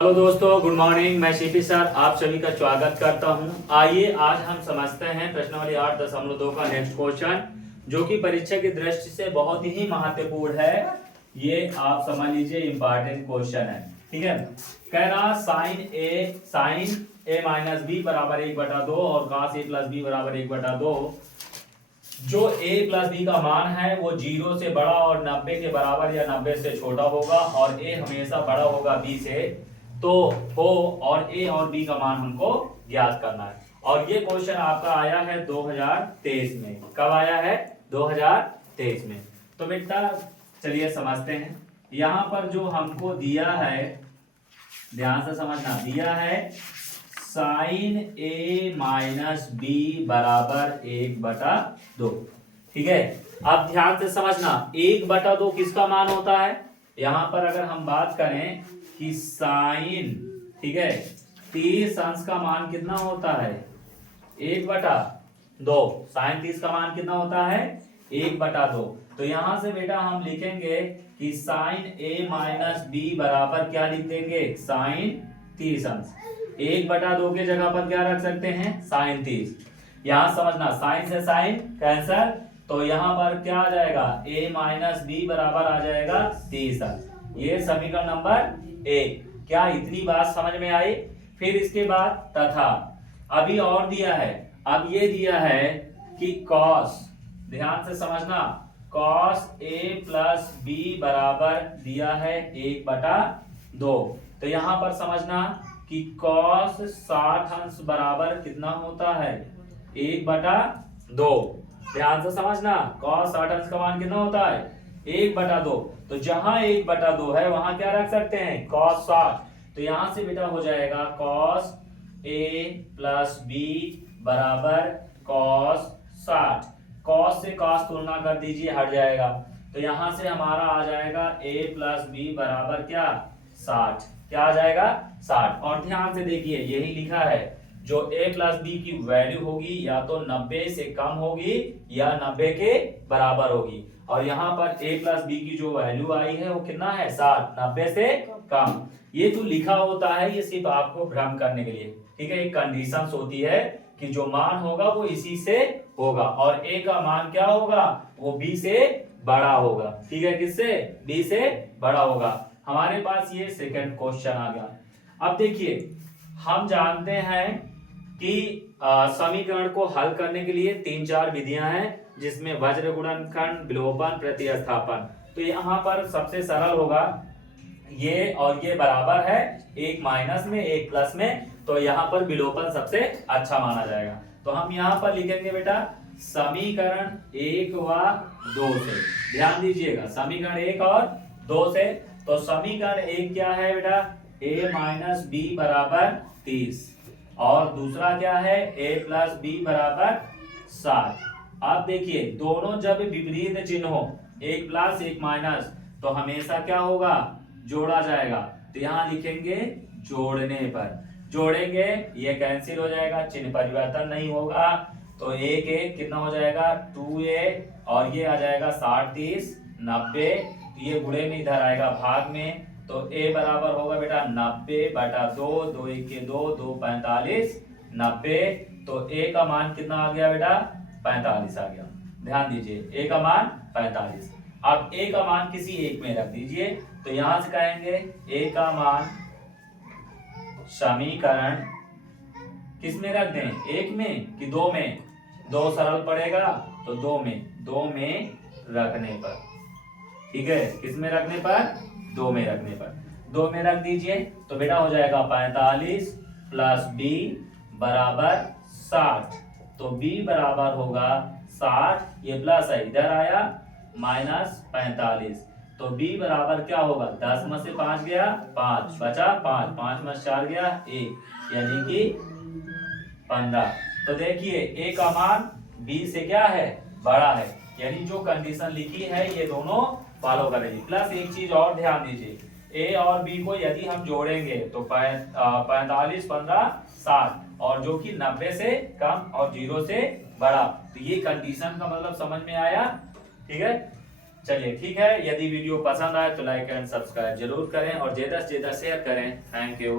Hello दोस्तों, good morning. मैं शिपी sir आप सभी का स्वागत करता हूं। आइए आज हम समझते हैं प्रश्नावली 8.2 का नेक्स्ट क्वेश्चन, जो कि परीक्षा की दृष्टि से बहुत ही महत्वपूर्ण है। ये आप समझ लीजिए, इंपॉर्टेंट क्वेश्चन है। ठीक है। कह रहा साइन ए माइनस बी बराबर 1/2 और cos a प्लस बी बराबर 1/2। जो a प्लस बी का मान है वो 0 से बड़ा और 90 के बराबर या 90 से छोटा होगा, और a हमेशा बड़ा होगा b से। तो हो और a और b का मान हमको ज्ञात करना है। और ये क्वेश्चन आपका आया है 2023 में। कब आया है? 2023 में। तो बेटा चलिए समझते हैं। यहाँ पर जो हमको दिया है, ध्यान से समझना, दिया है साइन ए माइनस बी बराबर 1/2। ठीक है। अब ध्यान से समझना, 1/2 किसका मान होता है? यहां पर अगर हम बात करें कि साइन, ठीक है, 30 अंश का मान कितना होता है? 1/2। साइन 30 का मान कितना होता है? 1/2। तो यहां से बेटा हम लिखेंगे कि साइन ए माइनस बी बराबर क्या लिख देंगे? साइन 30 अंश। 1/2 के जगह पर क्या रख सकते हैं? साइन 30। यहां समझना, साइन से साइन कैंसर, तो यहां पर क्या आ जाएगा? a माइनस बी बराबर आ जाएगा 30 अंश। ये समीकरण नंबर 1। क्या इतनी बात समझ में आई? फिर इसके बाद तथा अभी और दिया है। अब ये दिया है कि cos, ध्यान से समझना, cos a प्लस बी बराबर दिया है 1/2। तो यहां पर समझना कि cos 60 अंश बराबर कितना होता है? 1/2। ध्यान से समझना, cos 60 अंश का मान कितना होता है? 1/2। तो जहां 1/2 है वहां क्या रख सकते हैं? cos 60। तो यहां से बेटा हो जाएगा cos a प्लस बी बराबर cos 60। cos से cos तुलना कर दीजिए, हट जाएगा। तो यहां से हमारा आ जाएगा a प्लस बी बराबर क्या? 60। क्या आ जाएगा? 60। और ध्यान से देखिए, यही लिखा है, जो a प्लस बी की वैल्यू होगी या तो 90 से कम होगी या 90 के बराबर होगी। और यहाँ पर a प्लस बी की जो वैल्यू आई है वो कितना है? 60। 90 से कम। ये तो लिखा होता है, ये सिर्फ आपको भ्रम करने के लिए। ठीक है। एक कंडीशंस होती है कि जो मान होगा वो इसी से होगा, और a का मान क्या होगा? वो b से बड़ा होगा। ठीक है। किससे? b से बड़ा होगा। हमारे पास ये सेकंड क्वेश्चन आ गया। अब देखिए, हम जानते हैं कि समीकरण को हल करने के लिए 3-4 विधियां हैं, जिसमें वज्र गुणनखंड, विलोपन, प्रतिस्थापन। तो यहाँ पर सबसे सरल होगा, ये और ये बराबर है, एक माइनस में एक प्लस में, तो यहाँ पर विलोपन सबसे अच्छा माना जाएगा। तो हम यहाँ पर लिखेंगे बेटा समीकरण 1 व 2 से। ध्यान दीजिएगा, समीकरण 1 और 2 से। तो समीकरण 1 क्या है बेटा? a माइनस बी बराबर 30, और दूसरा क्या है? a प्लस बी बराबर 60। अब देखिए, दोनों जब विपरीत चिन्ह हो, एक प्लस एक माइनस, तो हमेशा क्या होगा? जोड़ा जाएगा। तो यहां लिखेंगे जोड़ने पर। जोड़ेंगे, ये कैंसिल हो जाएगा, चिन्ह परिवर्तन नहीं होगा। तो एक एक कितना हो जाएगा? 2a, और ये आ जाएगा 60 30 90। ये गुणे में इधर आएगा भाग में। तो a बराबर होगा बेटा 90/2। 2 1 के 2, 2 45 90। तो a का मान कितना आ गया बेटा? 45 आ गया। ध्यान दीजिए, a का मान 45। अब a का मान किसी एक में रख दीजिए। तो यहां से कहेंगे a का मान समीकरण किस में रख दें? 1 में कि 2 में? 2 सरल पड़ेगा, तो 2 में। 2 में रखने पर, ठीक है, किस में रखने पर? 2 में रखने पर। 2 में रख दीजिए, तो बेटा हो जाएगा 45 प्लस b बराबर 60। तो b बराबर होगा 60, ये प्लस है, इधर आया माइनस 45। तो b बराबर क्या होगा? 10 में से 5 गया 5, बचा 5, 5 में 4 गया 1, यानी कि 15। तो देखिए a का मान b से क्या है? बड़ा है। यानी जो कंडीशन लिखी है ये दोनों फॉलो करेगी। प्लस एक चीज और ध्यान दीजिए, a और b को यदि हम जोड़ेंगे तो 45 15 60, और जो कि 90 से कम और 0 से बड़ा। तो ये कंडीशन का मतलब समझ में आया? ठीक है। चलिए ठीक है, यदि वीडियो पसंद आए तो लाइक एंड सब्सक्राइब जरूर करें और ज्यादा से ज्यादा शेयर करें। Thank you.